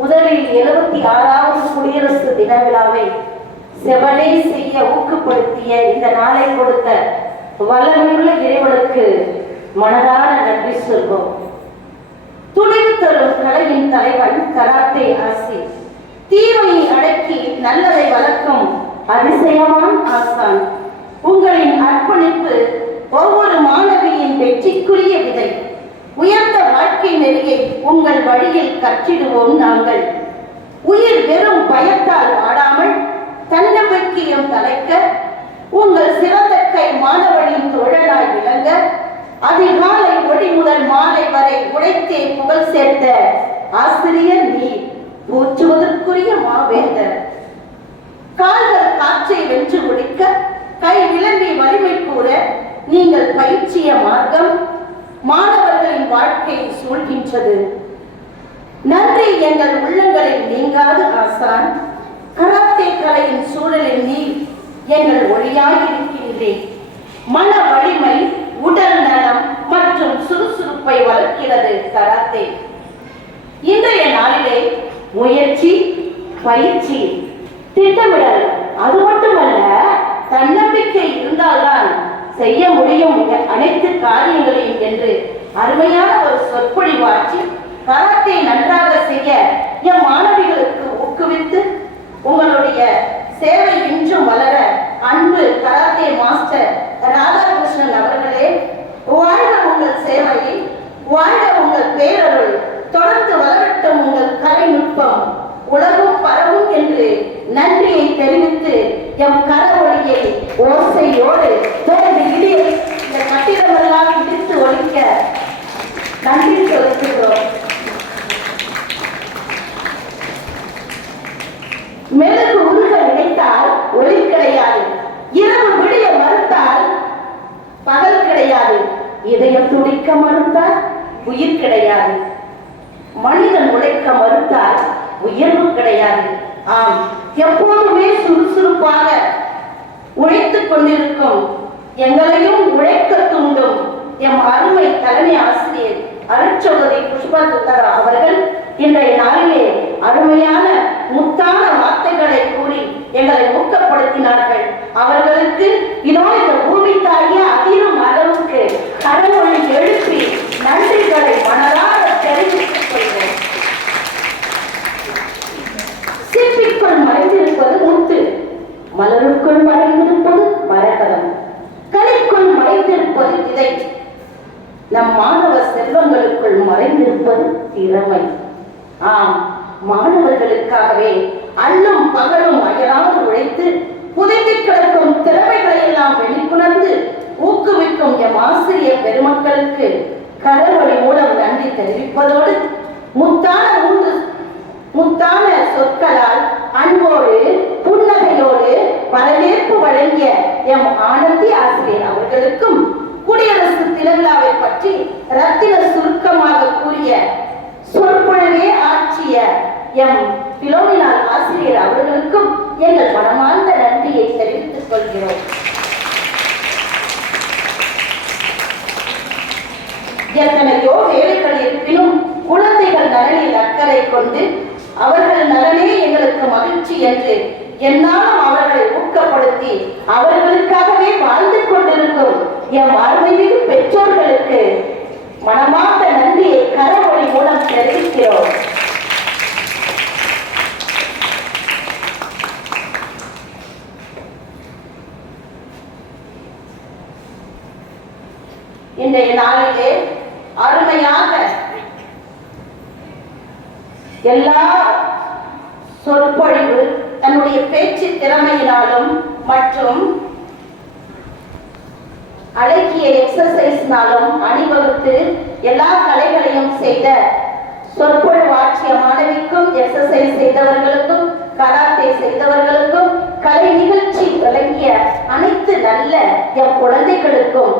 முதலில் 76வது குடியரசு தின விழாவை செவனே செய்ய ஊக்கப்படுத்திய இந்த நாளை கொடுத்த வல்லமையுள்ள இறைவனுக்கு மனதார நன்றி சொல்வோம். துணிவு தரும் கலையின் தலைவன் கராத்தே ஆசி, தீமையை அடக்கி நல்லதை வளர்க்கும் அதிசயமான ஆசான். உங்களின் அர்ப்பணிப்பு ஒவ்வொரு மாணவியின் வெற்றிக்குரிய விதை. உயர்ந்த வாழ்க்கை நெறியை உங்கள் வழியில் கற்றிடுவோம் நாங்கள். உயிர் வெறும் பயத்தால் ஆடாமல் தன்னம்பிக்கையும் தலைக்க உங்கள் சிறந்த கை மாணவனின் தோழனாய் விளங்க அதிகாலை ஒளி முதல் மாலை வரை உழைத்தே புகழ் சேர்த்த ஆசிரியர் நீ, போற்றுவதற்குரிய மாவேந்தர். கால்கள் காற்றை வென்று முடிக்க கை விளங்கி வலிமை கூற நீங்கள் பயிற்சிய மார்க்கம் மாணவர்களின் வாழ்க்கையை சூழ்கின்றது. நன்றி எங்கள் உள்ளங்களில் நீங்காத ஆசான். கராத்தே கலையின் சூழலில் நீ எங்கள் ஒளியாய் இருக்கின்றேன். மன வலிமை, உடல் நலம் மற்றும் சுறுசுறுப்பை வளர்க்கிறது கராத்தே. இன்றைய நாளிலே முயற்சி, பயிற்சி, திட்டமிடல், அது மட்டுமல்ல தன்னம்பிக்கை இருந்தால்தான் செய்ய முடியும் அனைத்து காரியங்களையும் என்று அருமையான ஒரு சொற்பொழிவாற்றி கராத்தே நன்றாக செய்ய எம் மாணவிகளுக்கு ஊக்குவித்து உங்களுடைய சேவை இன்றும் வளர அன்பு கராத்தே மாஸ்டர் ராதாகிருஷ்ணன் அவர்களே, வாழ்க உங்கள் சேவையை, வாழ்க உங்கள் பேரருள், தொடர்ந்து வளரட்டும் உங்கள் கலைநுட்பம், உலகம் பரவும் என்று நன்றியை தெரிவித்து எம் கரவொலியை ஓசையோடு இந்த கட்டிடமெல்லாம் இடித்து ஒழிக்க நன்றி செலுத்துகிறோம். மெழுகு உருக நினைத்தால் ஒளி கிடையாது, இரவு விடிய மறுத்தால் பகல் கிடையாது, இதயம் துடிக்க மறுத்தால் உயிர் கிடையாது, மனிதன் உழைக்க மறுத்தால் உயர்வு கிடையாது. ஆம், எப்போதுமே சுறுசுறுப்பாக உழைத்துக் கொண்டிருக்கும் எங்களையும் உழைக்க தூண்டும் எம் அருமை தலைமை ஆசிரியர் அருட்சகோதரி புஷ்பா சுந்தரா அவர்கள் இன்றைய நாளிலே அருமையான முத்தான வார்த்தைகளை கூறி எங்களை ஊக்கப்படுத்தினார்கள். அவர்களுக்கு இதோ இந்த பூமி தாகிய அதிரும் அளவுக்கு கடவுளை எழுப்பி நன்றிகளை மனதார தெரிவித்துக் கொள்கிறேன். சிற்பிக்குள் மறைந்திருப்பது முத்து, மலருக்குள் மறைந்திருப்பது மரகதம், கலைக்குள் மறைந்திருப்பது விதை, நம் மாணவ செல்வங்களுக்குள் மறைந்திருப்பது திறமை. ஆம், மாணவர்களுக்காகவே அல்லும் பகலும் அயராது உழைத்து புதைந்து கிடக்கும் திறமைகளை எல்லாம் வெளிக்கொணர்ந்து ஊக்குவிக்கும் எம் ஆசிரியர் பெருமக்களுக்கு கரவொலி மூலம் நன்றி தெரிவிப்பதோடு முத்தான சொற்களால் அன்போடு புன்னகையோடு வரவேற்பு வழங்கிய எம் ஆனந்தி ஆசிரியர் அவர்களுக்கும் குடியரசு திருவிழாவை பற்றி ரத்தின சுருக்கமாக கூறிய சொற்பொழிவே ஆற்றிய எம் பிலோமினா ஆசிரியர் அவர்களுக்கும் எங்கள் மனமார்ந்த நன்றியை தெரிவித்துக் கொள்கிறோம். எத்தனையோ வேலைகள் இருப்பினும் குழந்தைகள் நலனில் அக்கறை கொண்டு அவர்கள் நலனே எங்களுக்கு மகிழ்ச்சி என்று என்னாலும் அவர்களை ஊக்கப்படுத்தி அவர்களுக்காகவே வாழ்ந்து கொண்டிருக்கும் எம் அருமைமிகு பெற்றோர்களுக்கு மனமார்ந்த நன்றியை கரவொலி மூலம் தெரிவிக்கிறோம். இன்றைய நாளிலே அருமையாக எல்லா சொற்பொழிவு தன்னுடைய பேச்சு திறமையினாலும் மற்றும் அழகிய எக்ஸசைஸ்னாலும் அணிவகுத்து எல்லா கலைகளையும் செய்த சொற்பொழிவாற்றிய மாணவிக்கும், எக்ஸசைஸ் செய்தவர்களுக்கும், கராத்தே செய்தவர்களுக்கும், கலை நிகழ்ச்சி வழங்கிய அனைத்து நல்ல எம் குழந்தைகளுக்கும்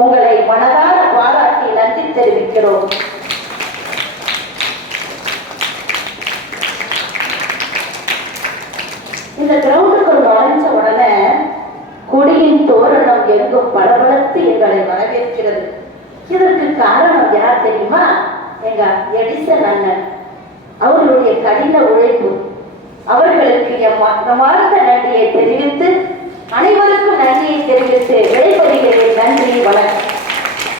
உங்களை மனதார பாராட்டி நன்றி தெரிவிக்கிறோம். இந்த கிரவுண்டுக்குள் நுழைஞ்ச உடனே கொடியின் தோரணம் எங்கும் பளபளத்து எங்களை வரவேற்கிறது. இதற்கு காரணம் யார் தெரியுமா? எங்க எடிசன் அண்ணன். அவர்களுடைய கடின உழைப்பு. அவர்களுக்கு எம் மனமார்ந்த நன்றியை தெரிவித்து அனைவரும்